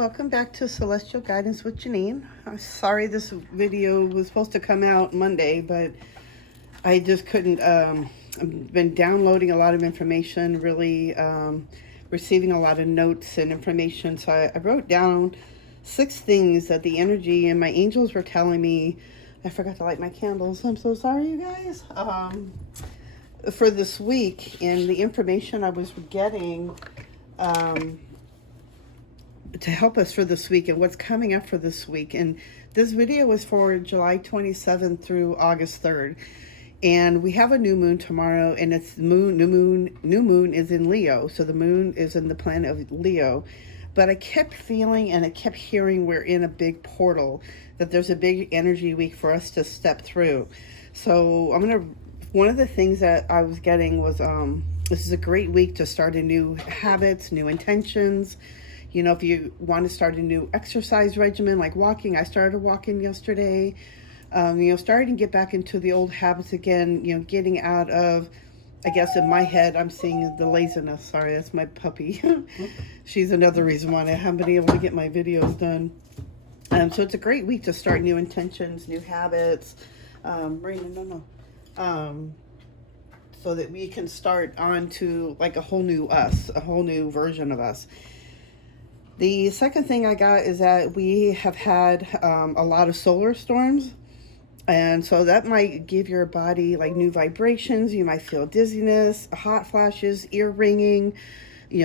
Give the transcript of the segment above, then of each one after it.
welcome back to Celestial Guidance with Janine. Sorry this video was supposed to come out Monday, but I just couldn't. I've been downloading a lot of information, really receiving a lot of notes and information. So I wrote down 6 things that the energy and my angels were telling me. I forgot to light my candles. I'm so sorry, you guys. For this week, and the information I was getting to help us for this week and what's coming up for this week. And this video was for July 27th through August 3rd. And we have a new moon tomorrow, and it's new moon is in Leo. So the moon is in the planet of Leo. But I kept feeling and I kept hearing we're in a big portal, that there's a big energy week for us to step through. So one of the things that I was getting was, this is a great week to start a new habits, new intentions. You know, if you want to start a new exercise regimen, like walking, I started walking yesterday. Starting to get back into the old habits again, getting out of, I guess in my head, I'm seeing the laziness. Sorry, that's my puppy. She's another reason why I haven't been able to get my videos done. So it's a great week to start new intentions, new habits. Marina, no. So that we can start on to like a whole new us, a whole new version of us. The second thing I got is that we have had a lot of solar storms. And so that might give your body like new vibrations. You might feel dizziness, hot flashes, ear ringing,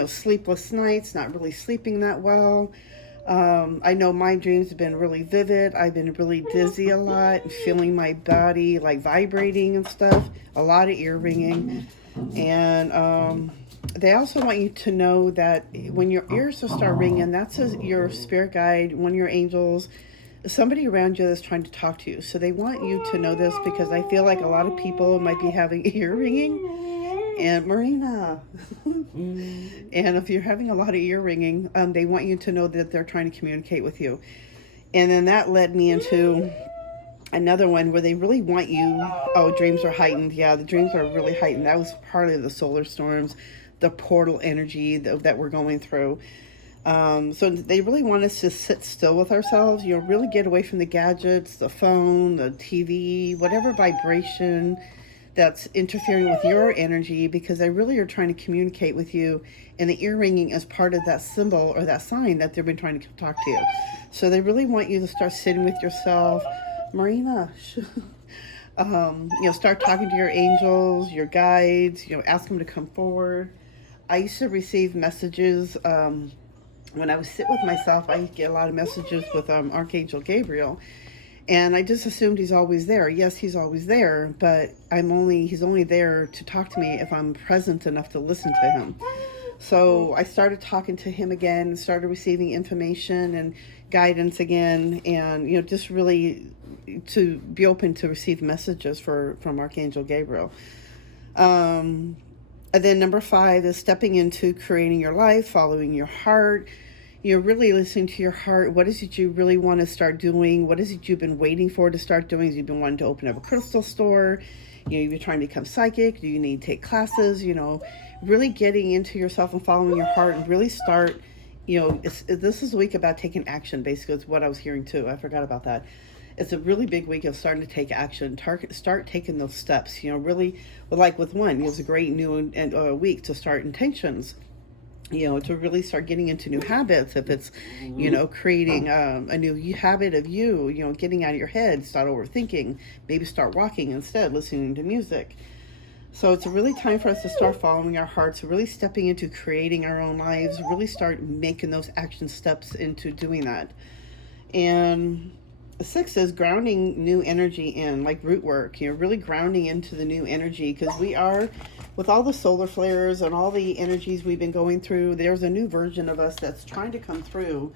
sleepless nights, not really sleeping that well. I know my dreams have been really vivid. I've been really dizzy a lot, feeling my body like vibrating and stuff, a lot of ear ringing. And they also want you to know that when your ears will start ringing, that's your spirit guide, one of your angels, somebody around you that's trying to talk to you. So they want you to know this, because I feel like a lot of people might be having ear ringing. And Marina, and if you're having a lot of ear ringing, they want you to know that they're trying to communicate with you. And then that led me into another one where they really want you, dreams are heightened. Yeah, the dreams are really heightened. That was part of the solar storms, the portal energy that we're going through. So they really want us to sit still with ourselves, really get away from the gadgets, the phone, the TV, whatever vibration that's interfering with your energy, because they really are trying to communicate with you. And the ear ringing is part of that symbol or that sign that they've been trying to talk to you. So they really want you to start sitting with yourself. Marina, start talking to your angels, your guides, ask them to come forward. I used to receive messages, when I would sit with myself, I get a lot of messages with Archangel Gabriel, and I just assumed he's always there. Yes, he's always there, but he's only there to talk to me if I'm present enough to listen to him. So I started talking to him again, started receiving information and guidance again, and just really to be open to receive messages from Archangel Gabriel. And then number 5 is stepping into creating your life, following your heart. Really listening to your heart. What is it you really want to start doing? What is it you've been waiting for to start doing? You've been wanting to open up a crystal store. You've been trying to become psychic. Do you need to take classes? Really getting into yourself and following your heart, and really start, this is a week about taking action, basically. It's what I was hearing too. I forgot about that. It's a really big week of starting to take action, start taking those steps, really, like with one, it was a great new week to start intentions, to really start getting into new habits. If it's, creating a new habit of getting out of your head, start overthinking, maybe start walking instead, listening to music. So it's a really time for us to start following our hearts, really stepping into creating our own lives, really start making those action steps into doing that. And 6 is grounding new energy in, like root work, really grounding into the new energy, because we are, with all the solar flares and all the energies we've been going through, there's a new version of us that's trying to come through.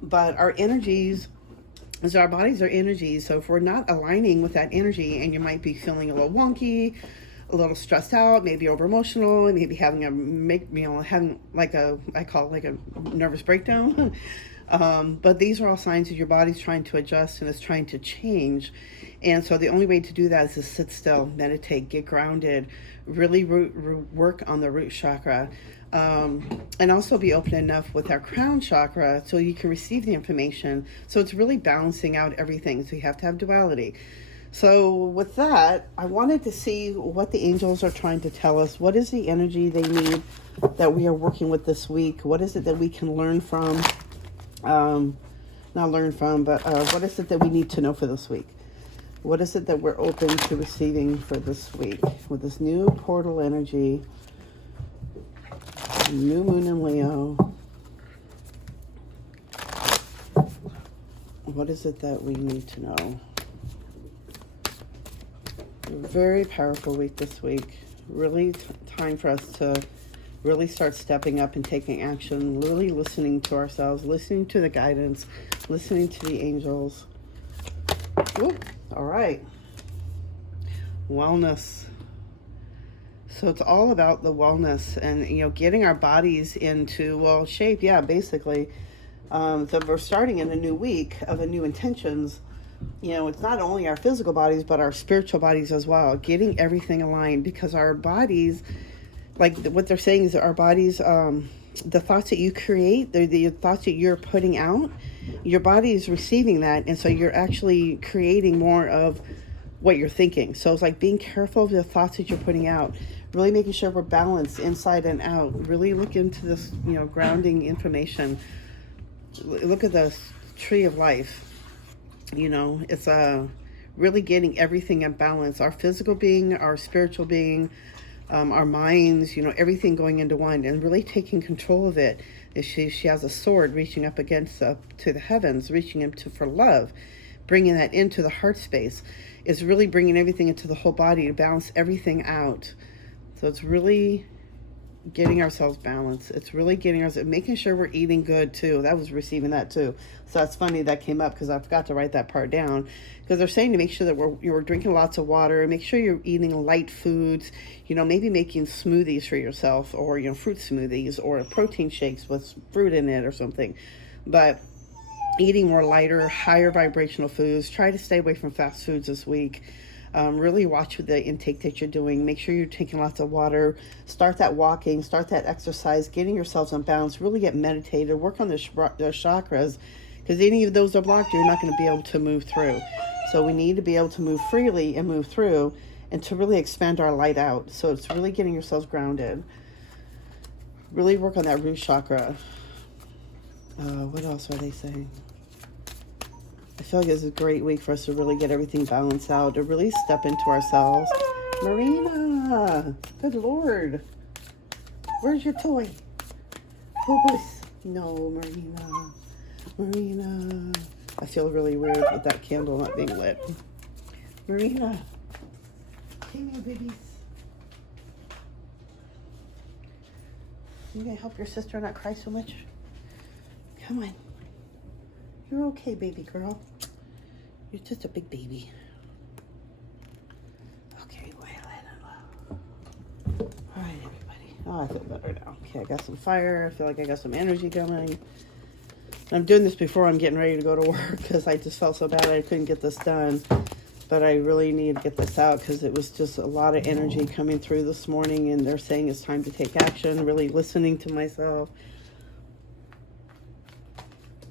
But our energies, as our bodies are energies, so if we're not aligning with that energy, and you might be feeling a little wonky, a little stressed out, maybe over emotional, maybe having having like I call it like a nervous breakdown. But these are all signs that your body's trying to adjust and it's trying to change. And so the only way to do that is to sit still, meditate, get grounded, really work on the root chakra. And also be open enough with our crown chakra so you can receive the information. So it's really balancing out everything. So you have to have duality. So with that, I wanted to see what the angels are trying to tell us. What is the energy they need that we are working with this week? What is it that we can learn from? Not learn from, but what is it that we need to know for this week? What is it that we're open to receiving for this week with this new portal energy, new moon in Leo? What is it that we need to know? Very powerful week this week. Really time for us to really start stepping up and taking action, really listening to ourselves, listening to the guidance, listening to the angels. Ooh, all right. Wellness. So it's all about the wellness and, getting our bodies into, shape. Yeah, basically. So we're starting in a new week of a new intentions. It's not only our physical bodies, but our spiritual bodies as well. Getting everything aligned, because our bodies, like what they're saying is that our bodies, the thoughts that you create, the thoughts that you're putting out, your body is receiving that. And so you're actually creating more of what you're thinking. So it's like being careful of the thoughts that you're putting out, really making sure we're balanced inside and out. Really look into this, grounding information. Look at the tree of life. It's really getting everything in balance. Our physical being, our spiritual being, our minds, everything going into one, and really taking control of it. She has a sword reaching up against to the heavens, reaching into for love, bringing that into the heart space. It's really bringing everything into the whole body to balance everything out. So it's really getting ourselves balanced. It's really getting ourselves, making sure we're eating good too. That was receiving that too. So that's funny that came up because I forgot to write that part down, because they're saying to make sure that you're drinking lots of water, make sure you're eating light foods, maybe making smoothies for yourself, or fruit smoothies or protein shakes with fruit in it or something. But eating more lighter, higher vibrational foods. Try to stay away from fast foods this week. Really watch the intake that you're doing. Make sure you're taking lots of water. Start that walking. Start that exercise. Getting yourselves on balance. Really get meditated. Work on the chakras, because any of those are blocked, you're not going to be able to move through. So we need to be able to move freely and move through, and to really expand our light out. So it's really getting yourselves grounded. Really work on that root chakra. What else are they saying? I feel like this is a great week for us to really get everything balanced out, to really step into ourselves. Marina, good Lord. Where's your toy? No, Marina. I feel really weird with that candle not being lit. Marina, come here, babies. You gonna help your sister not cry so much? Come on. You're okay, baby girl. You're just a big baby. Okay, all right, everybody. Oh, I feel better now. Okay, I got some fire. I feel like I got some energy going. I'm doing this before I'm getting ready to go to work, because I just felt so bad I couldn't get this done. But I really need to get this out, because it was just a lot of energy coming through this morning, and they're saying it's time to take action, really listening to myself.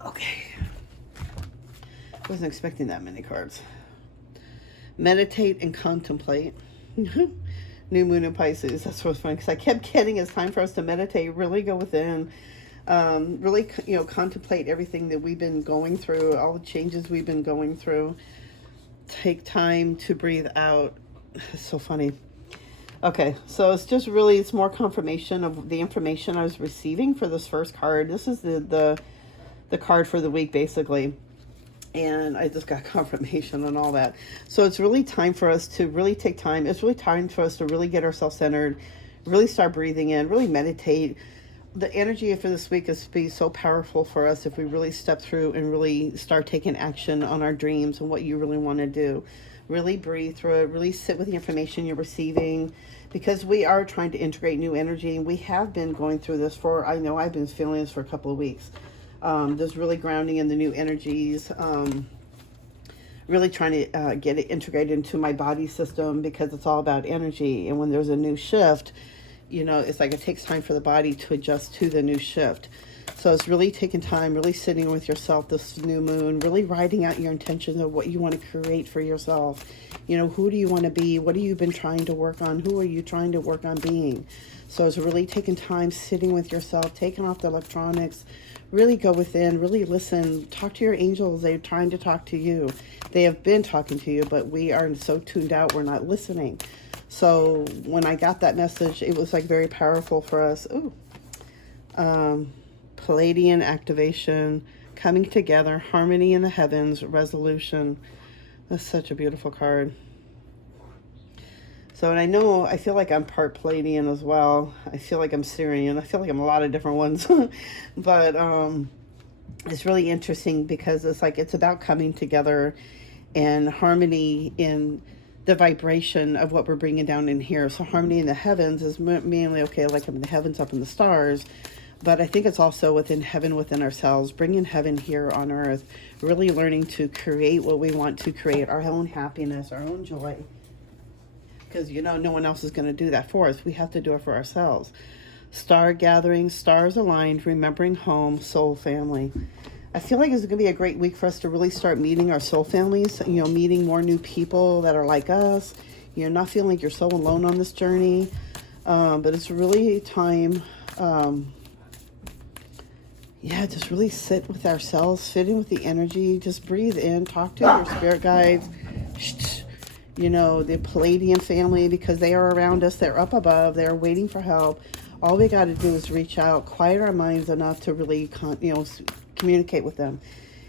Okay. Wasn't expecting that many cards. Meditate and contemplate. New moon in Pisces. That's what's fun, because I kept getting it's time for us to meditate, really go within, really, contemplate everything that we've been going through, all the changes we've been going through. Take time to breathe out. It's so funny. Okay, so it's more confirmation of the information I was receiving for this first card. This is the card for the week, basically. And I just got confirmation on all that. So it's really time for us to really take time. It's really time for us to really get ourselves centered, really start breathing in, really meditate. The energy for this week is to be so powerful for us if we really step through and really start taking action on our dreams and what you really want to do. Really breathe through it, really sit with the information you're receiving, because we are trying to integrate new energy. And we have been going through this I know I've been feeling this for a couple of weeks. There's really grounding in the new energies, really trying to get it integrated into my body system, because it's all about energy. And when there's a new shift, it's like it takes time for the body to adjust to the new shift. So it's really taking time, really sitting with yourself this new moon, really writing out your intentions of what you want to create for yourself. Who do you want to be? What have you been trying to work on? Who are you trying to work on being? So it's really taking time, sitting with yourself, taking off the electronics, really go within, really listen, talk to your angels. They're trying to talk to you. They have been talking to you, but we are so tuned out, we're not listening. So when I got that message, it was like very powerful for us. Palladian activation, coming together, harmony in the heavens, resolution. That's such a beautiful card. So, and I feel like I'm part Palladian as well. I feel like I'm Syrian. I feel like I'm a lot of different ones. But it's really interesting because it's about coming together and harmony in the vibration of what we're bringing down in here. So harmony in the heavens is mainly, okay, like I'm in the heavens, up in the stars. But I think it's also within heaven, within ourselves, bringing heaven here on earth, really learning to create what we want to create, our own happiness, our own joy. Because, no one else is going to do that for us. We have to do it for ourselves. Star gathering, stars aligned, remembering home, soul family. I feel like it's going to be a great week for us to really start meeting our soul families, meeting more new people that are like us. You're not feeling like you're so alone on this journey. But it's really time... just really sit with ourselves, fitting with the energy, just breathe in, talk to your spirit guides, the Palladian family, because they are around us, they're up above, they're waiting for help. All we got to do is reach out, quiet our minds enough to really, communicate with them.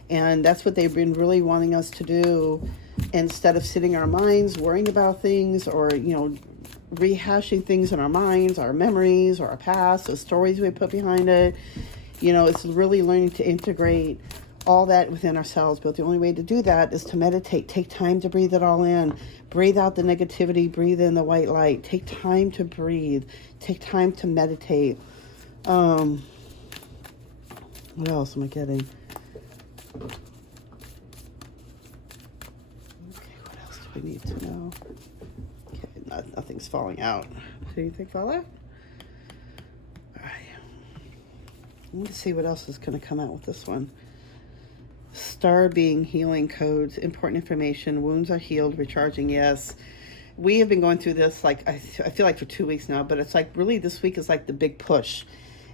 And that's what they've been really wanting us to do, instead of sitting our minds, worrying about things, or, rehashing things in our minds, our memories, or our past, the stories we put behind it. It's really learning to integrate all that within ourselves. But the only way to do that is to meditate. Take time to breathe it all in. Breathe out the negativity. Breathe in the white light. Take time to breathe. Take time to meditate. What else am I getting? Okay, what else do we need to know? Okay, nothing's falling out. Did anything fall out? Let's see what else is going to come out with this one. Star being healing codes, important information, wounds are healed, recharging. Yes, we have been going through this, I feel like for 2 weeks now, but it's really this week is the big push.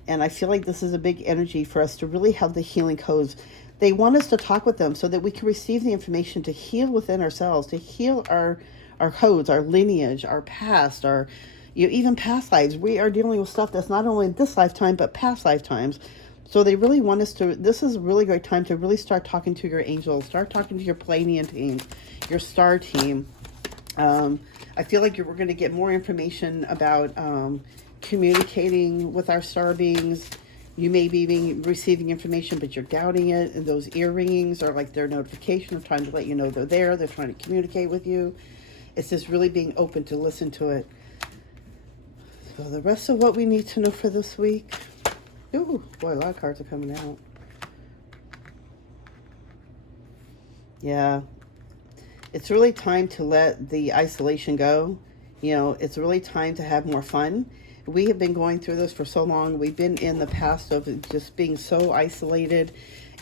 And I feel like this is a big energy for us to really have the healing codes. They want us to talk with them so that we can receive the information to heal within ourselves, to heal our codes, our lineage, our past, our even past lives. We are dealing with stuff that's not only this lifetime, but past lifetimes. So they really want us to, this is a really great time to really start talking to your angels, start talking to your Palladian team, your star team. I feel like we're going to get more information about communicating with our star beings. You may be receiving information, but you're doubting it. And those ear ringings are like their notification of trying to let you know they're there. They're trying to communicate with you. It's just really being open to listen to it. So the rest of what we need to know for this week. Ooh, boy, a lot of cards are coming out. Yeah. It's really time to let the isolation go. It's really time to have more fun. We have been going through this for so long. We've been in the past of just being so isolated.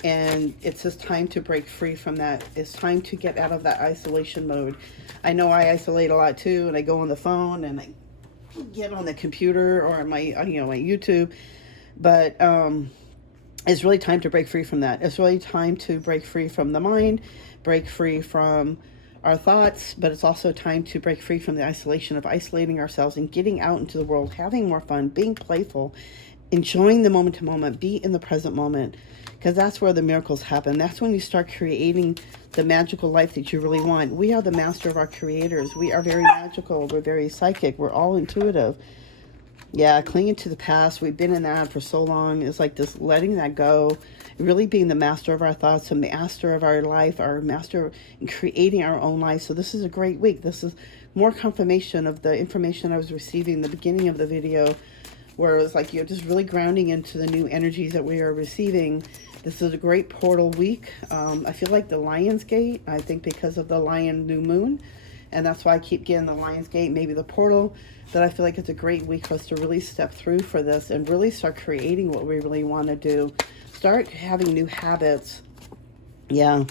And it's just time to break free from that. It's time to get out of that isolation mode. I know I isolate a lot too. And I go on the phone and I get on the computer or my my YouTube, but it's really time to break free from that. It's really time to break free from the mind, break free from our thoughts, but it's also time to break free from the isolation of isolating ourselves and getting out into the world, having more fun, being playful, enjoying the moment to moment, be in the present moment, because that's where the miracles happen. That's when you start creating the magical life that you really want. We are the master of our creators. We are very magical. We're very psychic. We're all intuitive. Yeah, clinging to the past. We've been in that for so long. It's like just letting that go, really being the master of our thoughts, the master of our life, our master in creating our own life. So this is a great week. This is more confirmation of the information I was receiving in the beginning of the video, where it was like, just really grounding into the new energies that we are receiving. This is a great portal week. I feel like the Lion's Gate, I think because of the Lion new moon, And that's why I keep getting the Lion's Gate, maybe the portal. That I feel like it's a great week for us to really step through for this and really start creating what we really want to do. Start having new habits. Yeah.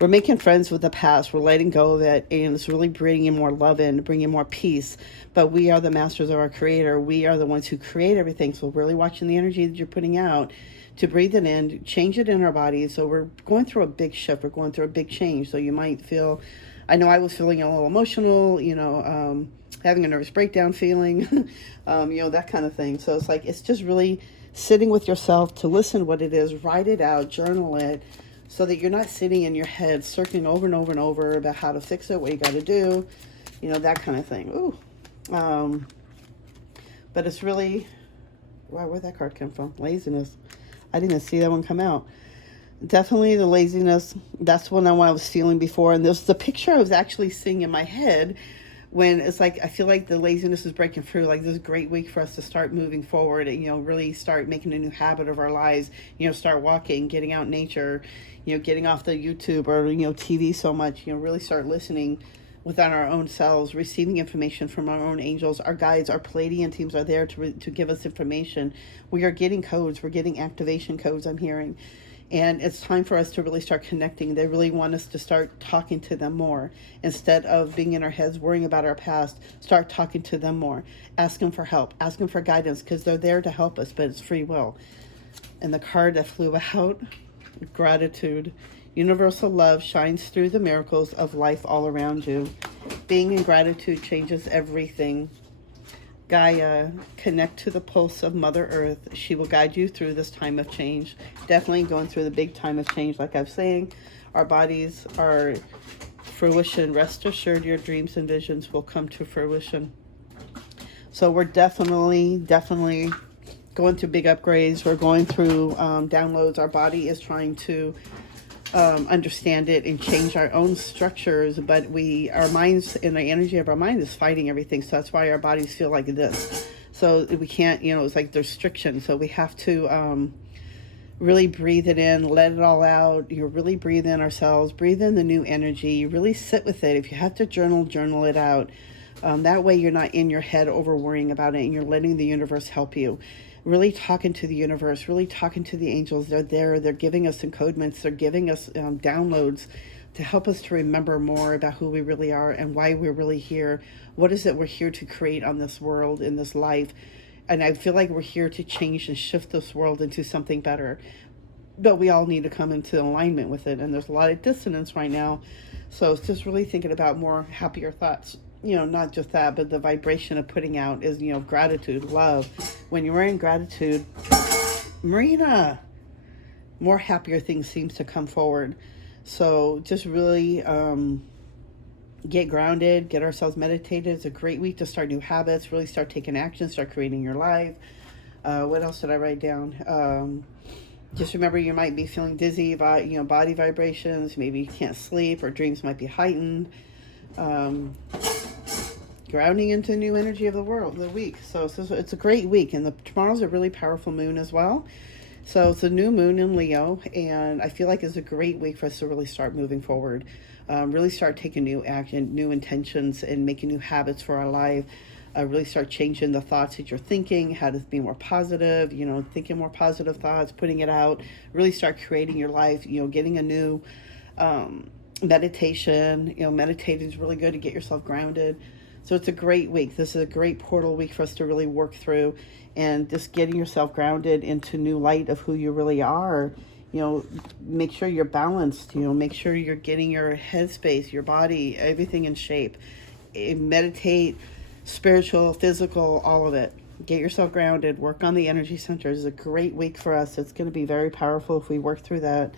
We're making friends with the past. We're letting go of it, and it's really bringing more love in, bringing more peace. But we are the masters of our creator. We are the ones who create everything. So we're really watching the energy that you're putting out to breathe it in, change it in our bodies. So we're going through a big shift. We're going through a big change. So you might feel, I know I was feeling a little emotional, having a nervous breakdown feeling, that kind of thing. So it's like, it's just really sitting with yourself to listen to what it is, write it out, journal it, so that you're not sitting in your head circling over and over and over about how to fix it, what you got to do, that kind of thing. Ooh. But it's really, wow, where'd that card come from? Laziness. I didn't even see that one come out. Definitely the laziness. That's what I was feeling before. And there's the picture I was actually seeing in my head when it's like, I feel like the laziness is breaking through. Like, this is a great week for us to start moving forward and, really start making a new habit of our lives, start walking, getting out in nature, getting off the YouTube or, TV so much, really start listening within our own selves, receiving information from our own angels. Our guides, our Palladian teams are there to give us information. We are getting codes. We're getting activation codes, I'm hearing. And it's time for us to really start connecting. They really want us to start talking to them more. Instead of being in our heads, worrying about our past, start talking to them more. Ask them for help. Ask them for guidance, because they're there to help us, but it's free will. And the card that flew out, gratitude. Universal love shines through the miracles of life all around you. Being in gratitude changes everything. Gaia, connect to the pulse of Mother Earth. She will guide you through this time of change. Definitely going through the big time of change, like I was saying. Our bodies are fruition. Rest assured your dreams and visions will come to fruition. So we're definitely going through big upgrades. We're going through downloads. Our body is trying to understand it and change our own structures, but our minds and the energy of our mind is fighting everything. So that's why our bodies feel like this. So we can't, it's like there's restriction. So we have to really breathe it in, let it all out. Really breathe in ourselves, breathe in the new energy, really sit with it. If you have to journal it out. That way you're not in your head over worrying about it, and you're letting the universe help you. Really talking to the universe, really talking to the angels. They're there. They're giving us encodements. They're giving us downloads to help us to remember more about who we really are and why we're really here. What is it we're here to create on this world, in this life? And I feel like we're here to change and shift this world into something better. But we all need to come into alignment with it. And there's a lot of dissonance right now. So it's just really thinking about more happier thoughts. Not just that, but the vibration of putting out is, gratitude, love. When you're in gratitude, Marina, more happier things seems to come forward. So just really get grounded, get ourselves meditated. It's a great week to start new habits, really start taking action, start creating your life. What else did I write down? Just remember, you might be feeling dizzy about, body vibrations. Maybe you can't sleep, or dreams might be heightened. Grounding into new energy of the week. So it's a great week, and tomorrow's a really powerful moon as well. So it's a new moon in Leo, and I feel like it's a great week for us to really start moving forward, really start taking new action, new intentions, and making new habits for our life. Really start changing the thoughts that you're thinking, how to be more positive, thinking more positive thoughts, putting it out, really start creating your life, getting a new meditation. Meditating is really good to get yourself grounded. So it's a great week. This is a great portal week for us to really work through, and just getting yourself grounded into new light of who you really are. Make sure you're balanced, make sure you're getting your headspace, your body, everything in shape. Meditate, spiritual, physical, all of it. Get yourself grounded, work on the energy centers. It's a great week for us. It's going to be very powerful if we work through that.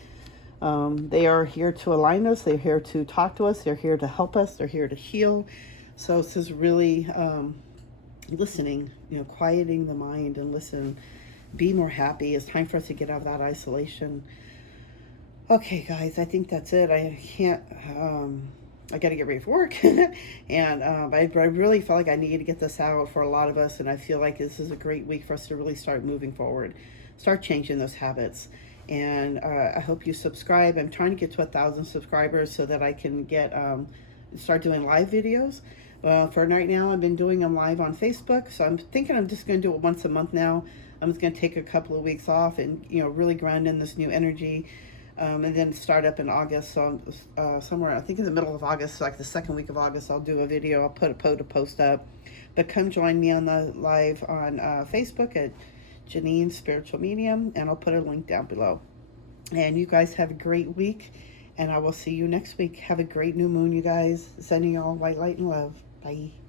They are here to align us. They're here to talk to us. They're here to help us. They're here to heal. So this is really listening, quieting the mind and listen. Be more happy. It's time for us to get out of that isolation. Okay, guys, I think that's it. I can't, I got to get ready for work. And I really felt like I needed to get this out for a lot of us. And I feel like this is a great week for us to really start moving forward, start changing those habits. And I hope you subscribe. I'm trying to get to 1,000 subscribers so that I can get start doing live videos. For right now, I've been doing them live on Facebook, so I'm thinking I'm just going to do it once a month now. I'm just going to take a couple of weeks off and really ground in this new energy, and then start up in August. So somewhere, I think in the middle of August, like the second week of August, I'll do a video. I'll put a post up. But come join me on the live on Facebook at Janine Spiritual Medium, and I'll put a link down below. And you guys have a great week, and I will see you next week. Have a great new moon, you guys. Sending you all white light and love. Bye.